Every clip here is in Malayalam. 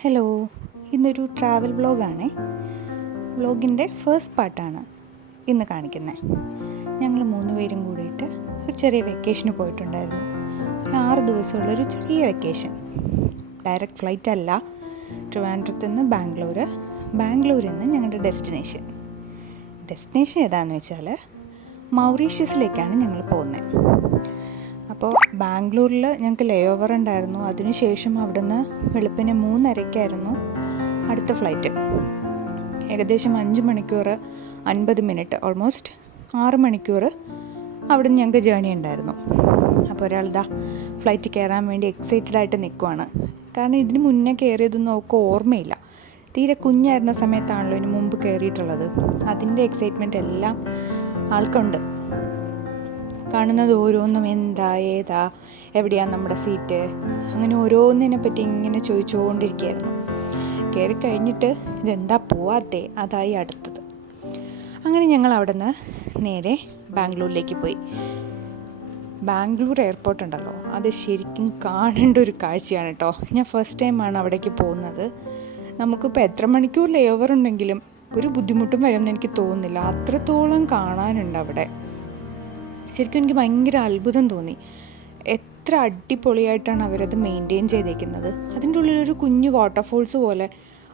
ഹലോ, ഇന്നൊരു ട്രാവൽ വ്ളോഗാണേ. വ്ളോഗിൻ്റെ ഫസ്റ്റ് പാർട്ടാണ് ഇന്ന് കാണിക്കുന്നത്. ഞങ്ങൾ 3 പേരും കൂടിയിട്ട് ഒരു ചെറിയ വെക്കേഷന് പോയിട്ടുണ്ടായിരുന്നു. ഒരു 6 ദിവസമുള്ളൊരു ചെറിയ വെക്കേഷൻ. ഡയറക്റ്റ് ഫ്ലൈറ്റ് അല്ല, ട്രിവാൻഡ്രത്ത് നിന്ന് ബാംഗ്ലൂരിൽ നിന്ന് ഞങ്ങളുടെ ഡെസ്റ്റിനേഷൻ ഏതാണെന്ന് വെച്ചാൽ മൗറീഷ്യസിലേക്കാണ് ഞങ്ങൾ പോകുന്നത്. അപ്പോൾ ബാംഗ്ലൂരിൽ ഞങ്ങൾക്ക് ലേ ഓവർ ഉണ്ടായിരുന്നു. അതിനുശേഷം അവിടുന്ന് വെളുപ്പിന് 3:30 അടുത്ത ഫ്ലൈറ്റ്. ഏകദേശം 5 മണിക്കൂർ 50 മിനിറ്റ്, ഓൾമോസ്റ്റ് 6 മണിക്കൂർ അവിടെ നിന്ന് ഞങ്ങൾക്ക് ജേണി ഉണ്ടായിരുന്നു. അപ്പോൾ ഒരാളിതാ ഫ്ലൈറ്റ് കയറാൻ വേണ്ടി എക്സൈറ്റഡ് ആയിട്ട് നിൽക്കുവാണ്. കാരണം ഇതിന് മുന്നേ കയറിയതൊന്നും അവൾക്ക് ഓർമ്മയില്ല. തീരെ കുഞ്ഞായിരുന്ന സമയത്താണല്ലോ ഇതിന് മുമ്പ് കയറിയിട്ടുള്ളത്. അതിൻ്റെ എക്സൈറ്റ്മെൻറ്റ് എല്ലാം ആൾക്കുണ്ട്. കാണുന്നത് ഓരോന്നും എന്താ ഏതാ എവിടെയാണ് നമ്മുടെ സീറ്റ്, അങ്ങനെ ഓരോന്നിനെ പറ്റി ഇങ്ങനെ ചോദിച്ചുകൊണ്ടിരിക്കുകയായിരുന്നു. കയറി കഴിഞ്ഞിട്ട് ഇതെന്താ പോവാത്തേ, അതായി അടുത്തത്. അങ്ങനെ ഞങ്ങൾ അവിടെ നിന്ന് നേരെ ബാംഗ്ലൂരിലേക്ക് പോയി. ബാംഗ്ലൂർ എയർപോർട്ട് ഉണ്ടല്ലോ, അത് ശരിക്കും കാണേണ്ട ഒരു കാഴ്ചയാണ് കേട്ടോ. ഞാൻ ഫസ്റ്റ് ടൈമാണ് അവിടേക്ക് പോകുന്നത്. നമുക്കിപ്പോൾ എത്ര മണിക്കൂർ ലേ ഓവർ ഉണ്ടെങ്കിലും ഒരു ബുദ്ധിമുട്ടും വരുമെന്ന് എനിക്ക് തോന്നുന്നില്ല. അത്രത്തോളം കാണാനുണ്ട് അവിടെ. ശരിക്കും എനിക്ക് ഭയങ്കര അത്ഭുതം തോന്നി. എത്ര അടിപൊളിയായിട്ടാണ് അവരത് മെയിൻറ്റെയിൻ ചെയ്തേക്കുന്നത്. അതിൻ്റെ ഉള്ളിലൊരു കുഞ്ഞു വാട്ടർഫോൾസ് പോലെ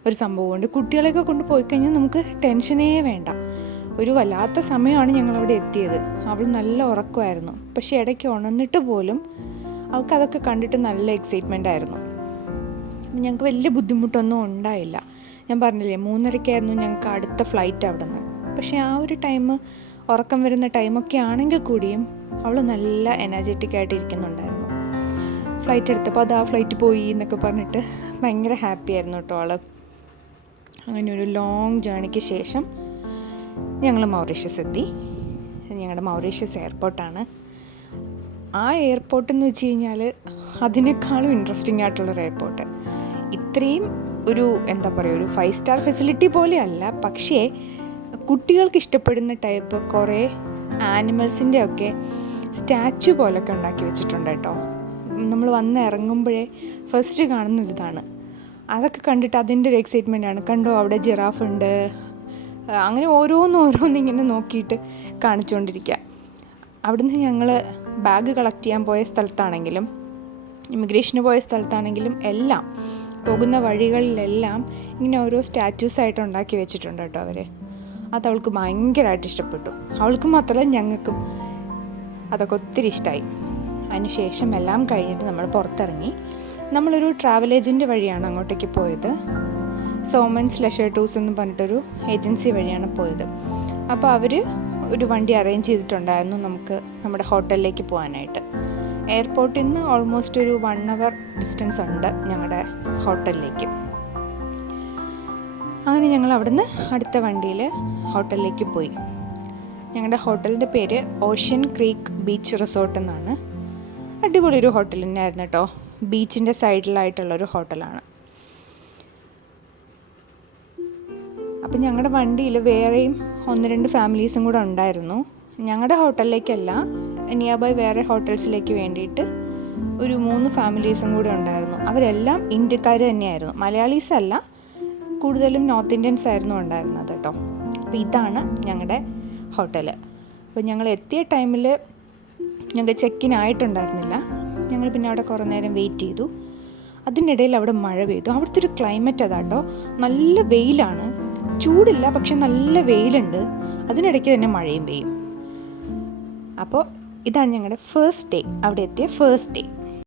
ഒരു സംഭവമുണ്ട്. കുട്ടികളെയൊക്കെ കൊണ്ട് പോയി കഴിഞ്ഞാൽ നമുക്ക് ടെൻഷനേ വേണ്ട. ഒരു വല്ലാത്ത സമയമാണ് ഞങ്ങളവിടെ എത്തിയത്. അവൾ നല്ല ഉറക്കമായിരുന്നു. പക്ഷേ ഇടയ്ക്ക് ഉണർന്നിട്ട് പോലും അവൾക്കതൊക്കെ കണ്ടിട്ട് നല്ല എക്സൈറ്റ്മെൻ്റ് ആയിരുന്നു. ഞങ്ങൾക്ക് വലിയ ബുദ്ധിമുട്ടൊന്നും ഉണ്ടായില്ല. ഞാൻ പറഞ്ഞില്ലേ 3:30 ഞങ്ങൾക്ക് അടുത്ത ഫ്ലൈറ്റ് അവിടെ നിന്ന്. പക്ഷേ ആ ഒരു ടൈം ഉറക്കം വരുന്ന ടൈമൊക്കെ ആണെങ്കിൽ കൂടിയും അവൾ നല്ല എനർജറ്റിക് ആയിട്ട് ഇരിക്കുന്നുണ്ടായിരുന്നു. ഫ്ലൈറ്റ് എടുത്തപ്പോൾ അത് ആ ഫ്ലൈറ്റ് പോയി എന്നൊക്കെ പറഞ്ഞിട്ട് ഭയങ്കര ഹാപ്പി ആയിരുന്നു കേട്ടോ ആൾ. അങ്ങനെ ഒരു ലോങ് ജേണിക്ക് ശേഷം ഞങ്ങൾ മൗറീഷ്യസ് എത്തി. ഞങ്ങളുടെ മൗറീഷ്യസ് എയർപോർട്ടാണ്. ആ എയർപോർട്ട് എന്ന് വെച്ച് കഴിഞ്ഞാൽ അതിനേക്കാളും ഇൻട്രസ്റ്റിംഗ് ആയിട്ടുള്ളൊരു എയർപോർട്ട്. ഇത്രയും ഒരു എന്താ പറയുക, ഒരു 5 സ്റ്റാർ ഫെസിലിറ്റി പോലെയല്ല, പക്ഷേ കുട്ടികൾക്ക് ഇഷ്ടപ്പെടുന്ന ടൈപ്പ് കുറേ ആനിമൽസിൻ്റെ ഒക്കെ സ്റ്റാച്ചു പോലൊക്കെ ഉണ്ടാക്കി വെച്ചിട്ടുണ്ട് കേട്ടോ. നമ്മൾ വന്ന് ഇറങ്ങുമ്പോഴേ ഫസ്റ്റ് കാണുന്നത് ഇതാണ്. അതൊക്കെ കണ്ടിട്ട് അതിൻ്റെ ഒരു എക്സൈറ്റ്മെൻ്റ് ആണ്. കണ്ടോ അവിടെ ജിറാഫ് ഉണ്ട്, അങ്ങനെ ഓരോന്നിങ്ങനെ നോക്കിയിട്ട് കാണിച്ചുകൊണ്ടിരിക്കുക. അവിടുന്ന് ഞങ്ങൾ ബാഗ് കളക്ട് ചെയ്യാൻ പോയ സ്ഥലത്താണെങ്കിലും ഇമിഗ്രേഷന് പോയ സ്ഥലത്താണെങ്കിലും എല്ലാം പോകുന്ന വഴികളിലെല്ലാം ഇങ്ങനെ ഓരോ സ്റ്റാച്യൂസായിട്ട് ഉണ്ടാക്കി വെച്ചിട്ടുണ്ട് കേട്ടോ അവർ. അത് അവൾക്ക് ഭയങ്കരമായിട്ട് ഇഷ്ടപ്പെട്ടു. അവൾക്ക് മാത്രമല്ല ഞങ്ങൾക്കും അതൊക്കെ ഒത്തിരി ഇഷ്ടമായി. അതിനുശേഷം എല്ലാം കഴിഞ്ഞിട്ട് നമ്മൾ പുറത്തിറങ്ങി. നമ്മളൊരു ട്രാവൽ ഏജൻറ്റ് വഴിയാണ് അങ്ങോട്ടേക്ക് പോയത്. സോമൻസ് ലെഷർ ടൂർസ് എന്ന് പറഞ്ഞിട്ടൊരു ഏജൻസി വഴിയാണ് പോയത്. അപ്പോൾ അവർ ഒരു വണ്ടി അറേഞ്ച് ചെയ്തിട്ടുണ്ടായിരുന്നു നമുക്ക് നമ്മുടെ ഹോട്ടലിലേക്ക് പോകാനായിട്ട്. എയർപോർട്ടിൽ നിന്ന് ഓൾമോസ്റ്റ് ഒരു 1 hour ഡിസ്റ്റൻസ് ഉണ്ട് ഞങ്ങളുടെ ഹോട്ടലിലേക്ക്. അങ്ങനെ ഞങ്ങൾ അവിടുന്ന് അടുത്ത വണ്ടിയിൽ ഹോട്ടലിലേക്ക് പോയി. ഞങ്ങളുടെ ഹോട്ടലിൻ്റെ പേര് ഓഷ്യൻ ക്രീക്ക് ബീച്ച് റിസോർട്ട് എന്നാണ്. അടിപൊളി ഒരു ഹോട്ടൽ തന്നെയായിരുന്നു കേട്ടോ. ബീച്ചിൻ്റെ സൈഡിലായിട്ടുള്ളൊരു ഹോട്ടലാണ്. അപ്പം ഞങ്ങളുടെ വണ്ടിയിൽ വേറെയും 1-2 ഫാമിലീസും കൂടെ ഉണ്ടായിരുന്നു. ഞങ്ങളുടെ ഹോട്ടലിലേക്കല്ല, നിയർ ബൈ വേറെ ഹോട്ടൽസിലേക്ക് വേണ്ടിയിട്ട് ഒരു 3 ഫാമിലീസും കൂടെ ഉണ്ടായിരുന്നു. അവരെല്ലാം ഇന്ത്യക്കാർ തന്നെയായിരുന്നു, മലയാളീസ് അല്ല. കൂടുതലും നോർത്ത് ഇന്ത്യൻസ് ആയിരുന്നു ഉണ്ടായിരുന്നത് കേട്ടോ. അപ്പോൾ ഇതാണ് ഞങ്ങളുടെ ഹോട്ടൽ. അപ്പോൾ ഞങ്ങൾ എത്തിയ ടൈമിൽ ഞങ്ങൾക്ക് ചെക്കിൻ ആയിട്ടുണ്ടായിരുന്നില്ല. ഞങ്ങൾ പിന്നെ അവിടെ കുറേ നേരം വെയിറ്റ് ചെയ്തു. അതിനിടയിൽ അവിടെ മഴ പെയ്തു. അവിടുത്തെ ഒരു ക്ലൈമറ്റ് അതാട്ടോ, നല്ല വെയിലാണ്, ചൂടില്ല പക്ഷെ നല്ല വെയിലുണ്ട്. അതിനിടയ്ക്ക് തന്നെ മഴയും പെയ്യും. അപ്പോൾ ഇതാണ് ഞങ്ങളുടെ ഫസ്റ്റ് ഡേ, അവിടെ എത്തിയ ഫസ്റ്റ് ഡേ.